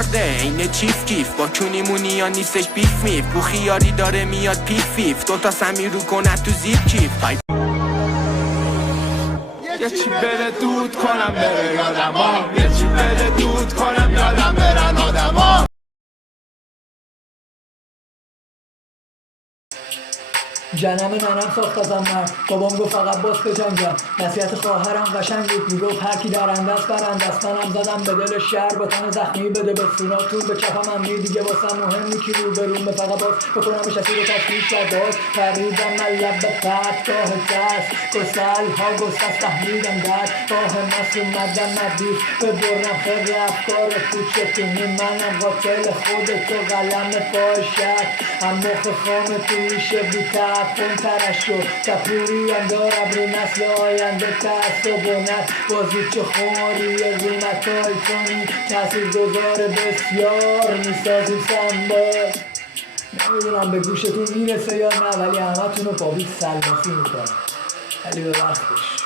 هارده اینه چیف کیف با کونی مونی یا نیستش بیف میف بو خیاری داره میاد پیف فیف دوتا سمی رو کنه تو زیپ کیف یه چی بده دود کنم بره یادما یه چی بده دود کنم یادم برن آدما جنم ننم ساخت ازم مرد بابام گفت فقط باز بجنگم نصیحت خواهرم قشنگ بود میگفت هرکی درنده است برنده است منم زدم به دل شهر با تن زخمی بده به سوناتون به چپم امنی دیگه واسم مهم نی کی رو به روم به فقط باز بکنمش اسیر تشکیل شد باز پریدم من لب به پرتگاه ترس گسل ها گسست فهمیدم درد راه مصر اومدم ندیر ببرم خیلی افکار کوچکونی منم قاتل خودتو قلم پای شهر اما خامتون میشه بیتر فون ترشو تپوری هم دارم رو نسل آینده تعصب و نت بازی چه خماری قیمت های کنی تأثیر گذار بسیار میسازیم سنبال نمیدونم به گوشتون میرسه یا نه ولی همه تون رو با بیت سلماسی میکنم ولی به وقتش